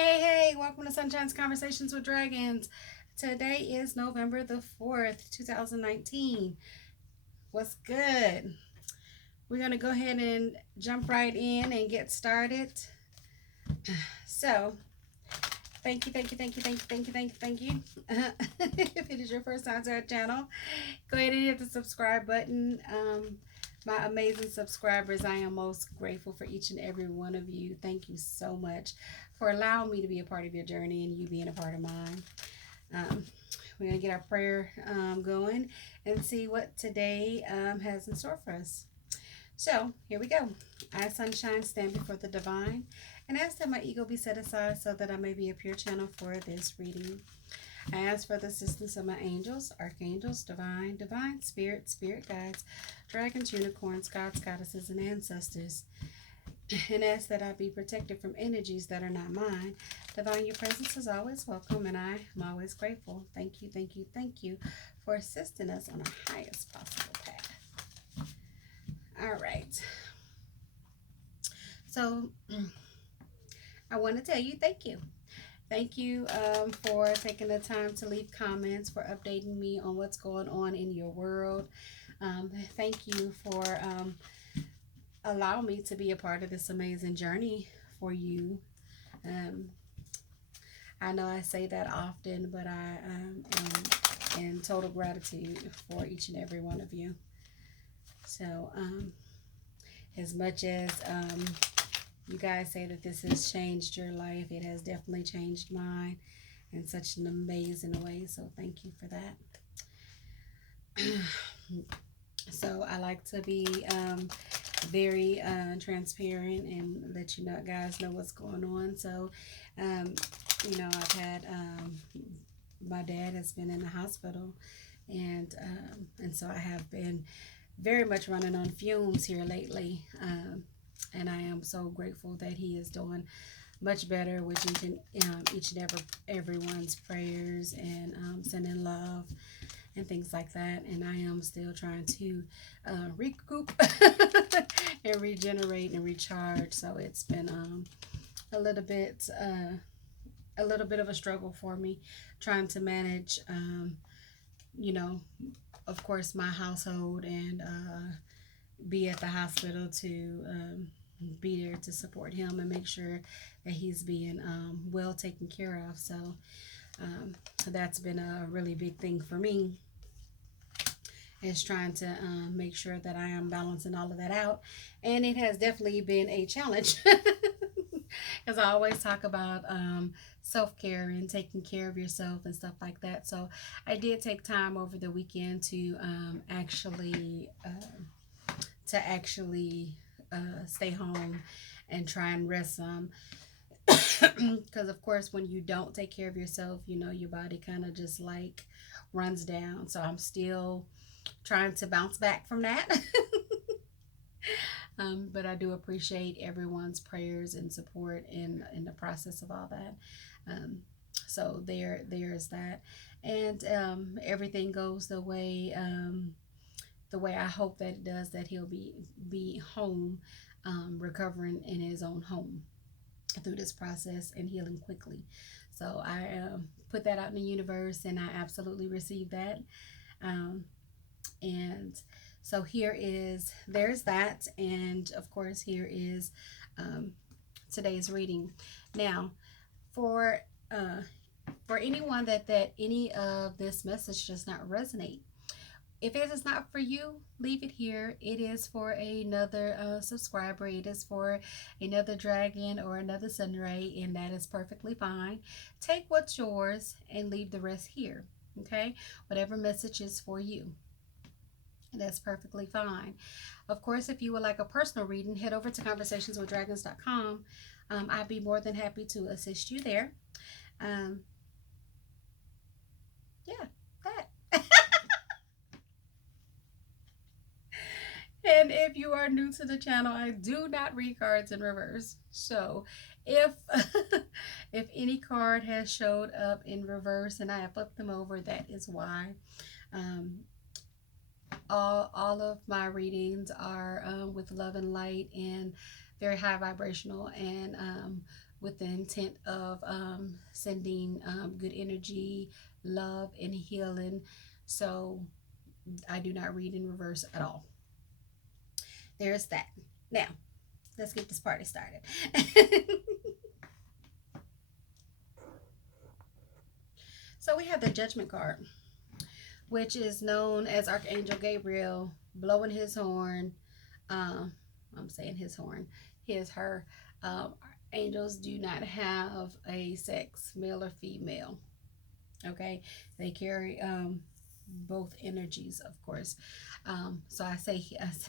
Hey, welcome to Sunshine's Conversations with Dragons. Today is November the 4th, 2019. What's good? We're going to go ahead and jump right in and get started. So, thank you. If it is your first time to our channel, go ahead and hit the subscribe button. My amazing subscribers, I am most grateful for each and every one of you. Thank you so much for allowing me to be a part of your journey and you being a part of mine. We're going to get our prayer going and see what today has in store for us. So, here we go. I, Sunshine, stand before the divine and ask that my ego be set aside so that I may be a pure channel for this reading. I ask for the assistance of my angels, archangels, divine spirit guides, dragons, unicorns, gods, goddesses, and ancestors, and ask that I be protected from energies that are not mine. Divine, your presence is always welcome, and I am always grateful. Thank you for assisting us on our highest possible path. All right. So, I want to tell you thank you. Thank you for taking the time to leave comments, for updating me on what's going on in your world. Thank you for allowing me to be a part of this amazing journey for you. I know I say that often, but I am in total gratitude for each and every one of you. So, as much as you guys say that this has changed your life, it has definitely changed mine in such an amazing way. So thank you for that. So I like to be very transparent and let you know, guys, know what's going on. So, I've had my dad has been in the hospital, and so I have been very much running on fumes here lately. And I am so grateful that he is doing much better with each and everyone's prayers and sending love and things like that. And I am still trying to recoup and regenerate and recharge. So it's been a little bit of a struggle for me trying to manage, of course, my household and be at the hospital to be there to support him and make sure that he's being well taken care of. So that's been a really big thing for me, is trying to make sure that I am balancing all of that out. And it has definitely been a challenge because I always talk about self-care and taking care of yourself and stuff like that. So I did take time over the weekend to actually stay home and try and rest some. Because of course, when you don't take care of yourself, your body kind of just like runs down. So I'm still trying to bounce back from that. But I do appreciate everyone's prayers and support in the process of all that. So there's that, and everything goes the way I hope that it does, that he'll be home, recovering in his own home through this process and healing quickly. So I put that out in the universe, and I absolutely received that. And so there's that, and of course here is today's reading. Now, for anyone that any of this message does not resonate, if it is not for you, leave it here. It is for another subscriber. It is for another dragon or another sunray, and that is perfectly fine. Take what's yours and leave the rest here, okay? Whatever message is for you, that's perfectly fine. Of course, if you would like a personal reading, head over to conversationswithdragons.com. I'd be more than happy to assist you there. Yeah, that. And if you are new to the channel, I do not read cards in reverse. So if if any card has showed up in reverse and I have flipped them over, that is why. All of my readings are with love and light and very high vibrational, and with the intent of sending good energy, love, and healing. So I do not read in reverse at all. There's that. Now, let's get this party started. So we have the Judgment card, which is known as Archangel Gabriel blowing his horn. Um, I'm saying his horn, his, her. Um, Angels do not have a sex, male or female. Okay, they carry both energies, of course. So I say yes.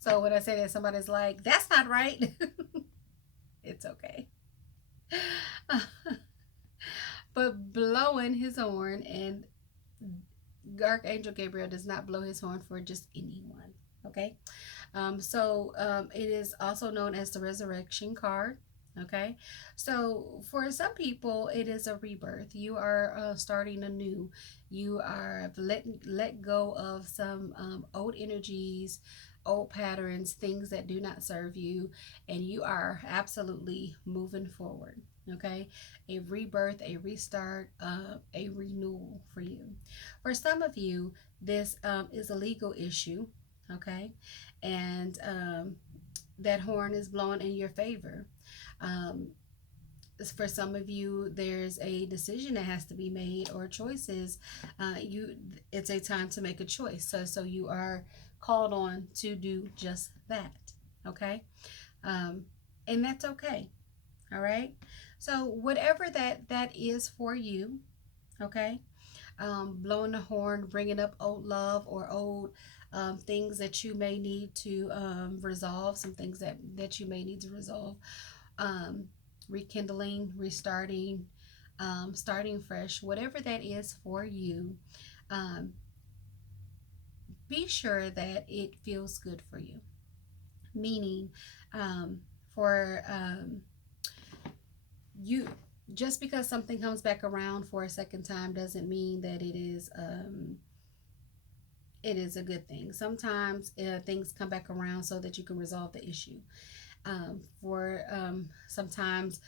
So when I say that, somebody's like, "That's not right." It's okay. But blowing his horn, and Archangel Gabriel does not blow his horn for just anyone. Okay. It is also known as the resurrection card. Okay. So for some people, it is a rebirth. You are starting anew. You are let go of some old energies, old patterns, things that do not serve you, and you are absolutely moving forward. Okay, a rebirth, a restart, a renewal for you. For some of you, this is a legal issue. Okay, and that horn is blowing in your favor. Um, for some of you, there's a decision that has to be made, or choices. It's a time to make a choice. So you are called on to do just that. Okay, um, and that's okay. All right. So whatever that is for you, okay. Blowing the horn, bringing up old love or old things that you may need to resolve, some things that you may need to resolve, um, rekindling, restarting, starting fresh, whatever that is for you, um, be sure that it feels good for you. Meaning, um, for you, just because something comes back around for a second time doesn't mean that it is a good thing. Sometimes things come back around so that you can resolve the issue. For sometimes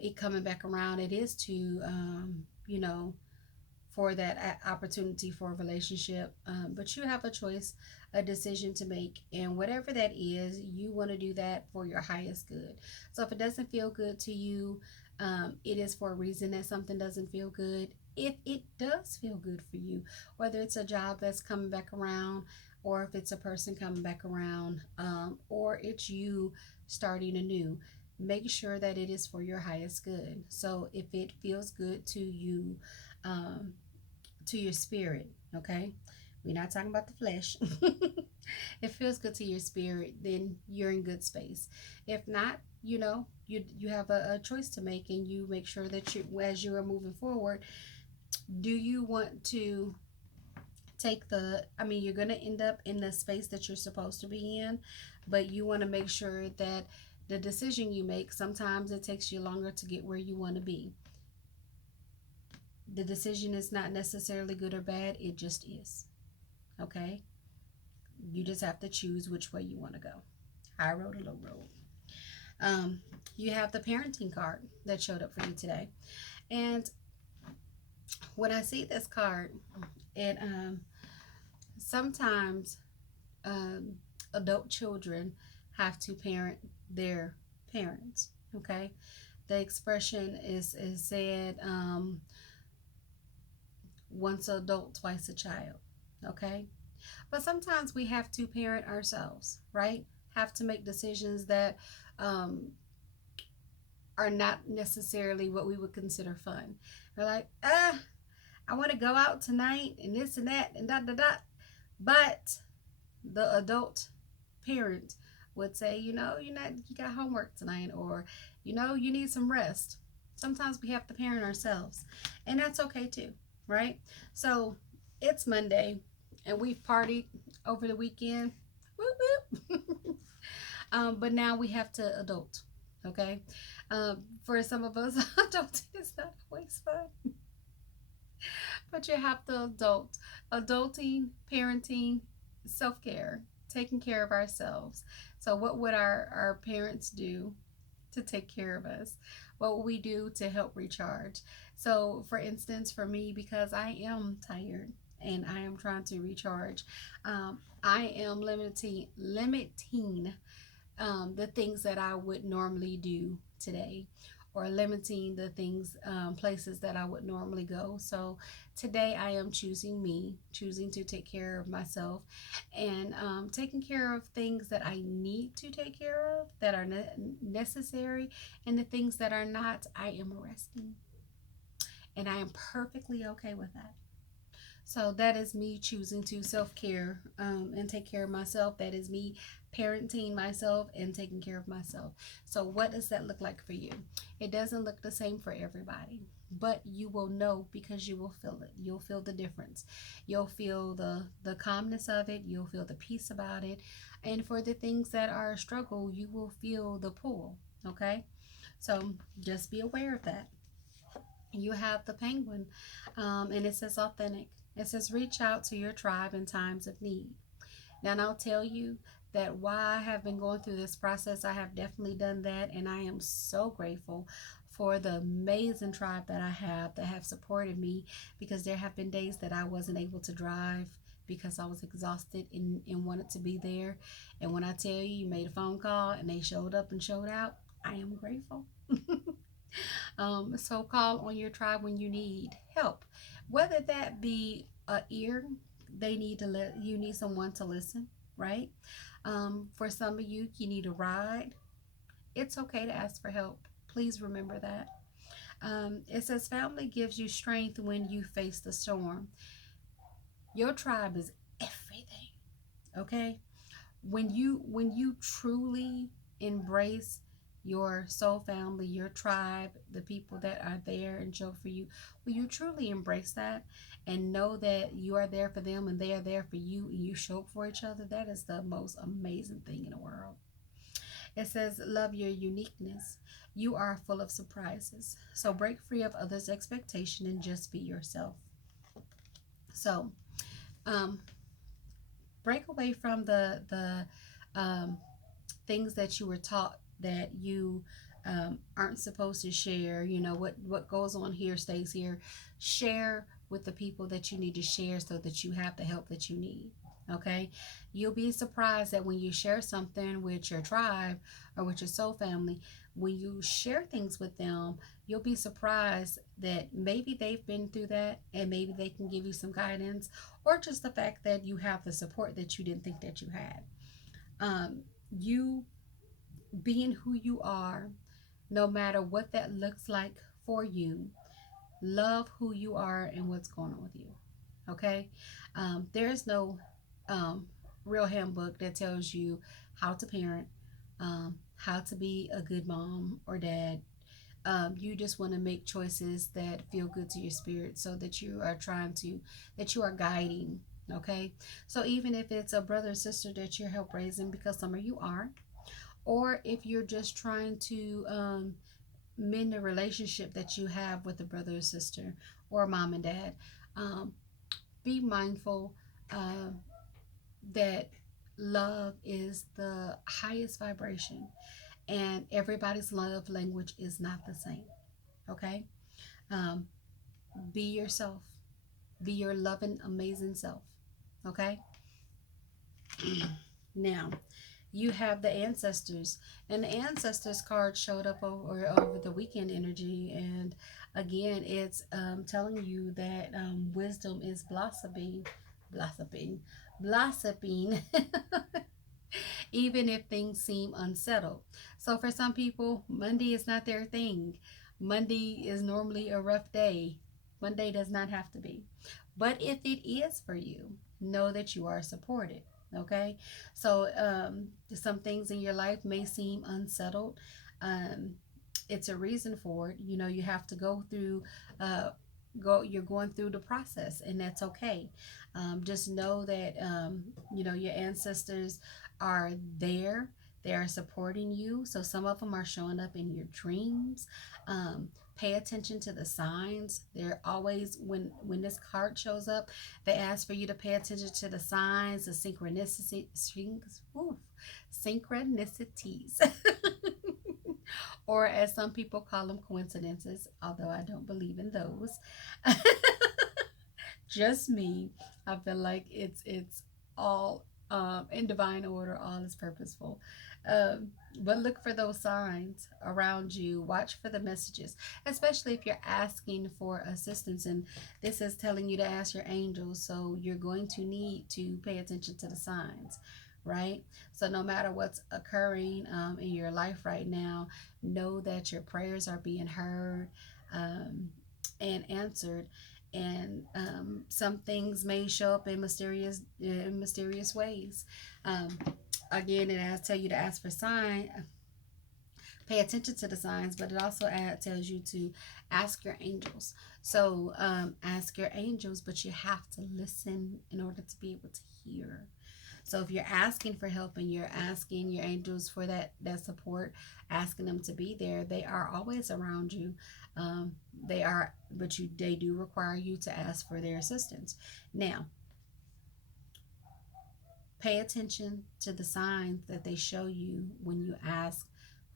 it coming back around, it is to for that opportunity for a relationship. But you have a choice, a decision to make, and whatever that is, you want to do that for your highest good. So if it doesn't feel good to you, it is for a reason that something doesn't feel good. If it does feel good for you, whether it's a job that's coming back around, or if it's a person coming back around, or it's you starting anew, make sure that it is for your highest good. So if it feels good to you, um, to your spirit, okay? We're not talking about the flesh. It feels good to your spirit, then you're in good space. If not, you have a choice to make, and you make sure that you, as you are moving forward, do you want to take you're going to end up in the space that you're supposed to be in, but you want to make sure that the decision you make, sometimes it takes you longer to get where you want to be. The decision is not necessarily good or bad, it just is. Okay? You just have to choose which way you want to go. High road or low road. You have the parenting card that showed up for you today. And when I see this card, it sometimes adult children have to parent their parents. Okay? The expression is said, once an adult, twice a child. Okay? But sometimes we have to parent ourselves, right? Have to make decisions that are not necessarily what we would consider fun. We're like, I want to go out tonight and this and that and da da da. But the adult parent would say, you got homework tonight, or you need some rest. Sometimes we have to parent ourselves, and that's okay too, right? So it's Monday, and we've partied over the weekend. Whoop, whoop. But now we have to adult, okay? For some of us, adulting is not always fun. But you have to adult. Adulting, parenting, self-care, taking care of ourselves. So what would our parents do to take care of us? What will we do to help recharge? So, for instance, for me, because I am tired and I am trying to recharge, I am limiting the things that I would normally do today, or limiting the things, places that I would normally go. So today I am choosing me, choosing to take care of myself, and taking care of things that I need to take care of, that are necessary, and the things that are not, I am resting. And I am perfectly okay with that. So that is me choosing to self care, and take care of myself. That is me parenting myself and taking care of myself. So, what does that look like for you? It doesn't look the same for everybody, but you will know because you will feel it. You'll feel the difference. You'll feel the calmness of it. You'll feel the peace about it. And for the things that are a struggle, you will feel the pull. Okay, so just be aware of that. You have the penguin, and it says authentic. It says reach out to your tribe in times of need. Now, and I'll tell you that while I have been going through this process, I have definitely done that, and I am so grateful for the amazing tribe that I have that have supported me, because there have been days that I wasn't able to drive because I was exhausted and wanted to be there. And when I tell you, you made a phone call and they showed up and showed out, I am grateful. So call on your tribe when you need help, whether that be a ear. They need to let you need someone to listen, right? For some of you, you need a ride. It's okay to ask for help. Please remember that. It says family gives you strength when you face the storm. Your tribe is everything. Okay, when you truly embrace your soul family, your tribe, the people that are there and show for you, when you truly embrace that and know that you are there for them and they are there for you and you show up for each other, that is the most amazing thing in the world. It says love your uniqueness. You are full of surprises, so break free of others expectation and just be yourself. So um, break away from the things that you were taught that you aren't supposed to share. You know, what goes on here stays here. Share with the people that you need to share so that you have the help that you need. Okay, you'll be surprised that when you share something with your tribe or with your soul family, when you share things with them, you'll be surprised that maybe they've been through that and maybe they can give you some guidance, or just the fact that you have the support that you didn't think that you had. You being who you are, no matter what that looks like for you, love who you are and what's going on with you. Okay? There's no um, real handbook that tells you how to parent, how to be a good mom or dad. You just want to make choices that feel good to your spirit, so that you are that you are guiding. Okay? So even if it's a brother or sister that you're help raising, because some of you are, or if you're just trying to mend the relationship that you have with a brother or sister or mom and dad, um, be mindful uh, that love is the highest vibration, and everybody's love language is not the same. Okay? Um, be yourself, be your loving, amazing self. Okay? Now, you have the ancestors, and the ancestors card showed up over the weekend energy, and again it's telling you that wisdom is blossoming blossoming even if things seem unsettled. So for some people, Monday is not their thing. Monday is normally a rough day. Monday does not have to be. But if it is for you, know that you are supported. Okay? So some things in your life may seem unsettled. Um, it's a reason for it. You know, you have to go through you're going through the process, and that's okay. Just know that you know, your ancestors are there. They are supporting you. So some of them are showing up in your dreams. Pay attention to the signs. They're always, when this card shows up, they ask for you to pay attention to the signs, the synchronicities. or as some people call them, coincidences, although I don't believe in those. Just me. I feel like it's all in divine order, all is purposeful. But look for those signs around you. Watch for the messages, especially if you're asking for assistance. And this is telling you to ask your angels. So you're going to need to pay attention to the signs, right? So no matter what's occurring in your life right now, know that your prayers are being heard and answered, and some things may show up in mysterious ways. Um, Again, it has tell you to ask for sign, pay attention to the signs, but it also tells you to ask your angels. So ask your angels, but you have to listen in order to be able to hear. So if you're asking for help and you're asking your angels for that support, asking them to be there, they are always around you. They are, but they do require you to ask for their assistance. Now, pay attention to the signs that they show you when you ask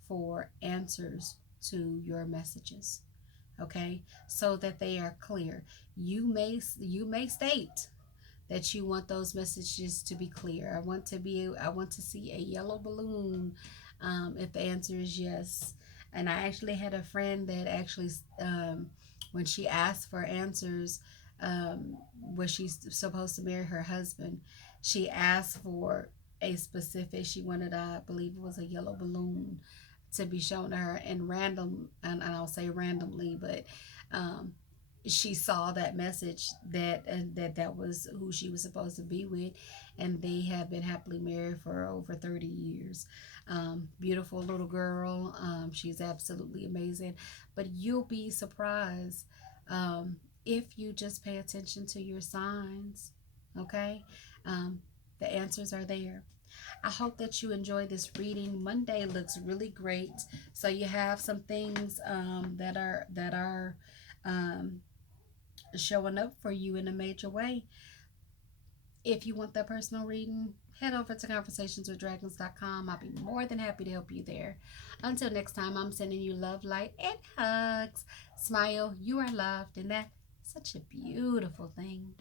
for answers to your messages. Okay, so that they are clear. You may state that you want those messages to be clear. I want to see a yellow balloon. If the answer is yes. And I actually had a friend that actually, when she asked for answers, was she supposed to marry her husband? She asked for a specific. She wanted, I believe it was a yellow balloon, to be shown to her, and and I'll say randomly, but um, she saw that message that was who she was supposed to be with, and they have been happily married for over 30 years. Beautiful little girl. She's absolutely amazing, but you'll be surprised if you just pay attention to your signs. Okay. um, the answers are there. I hope that you enjoy this reading. Monday looks really great. So you have some things that are um, showing up for you in a major way. If you want that personal reading, head over to conversationswithdragons.com. I'll be more than happy to help you there. Until next time, I'm sending you love, light, and hugs. Smile, you are loved, and that's such a beautiful thing.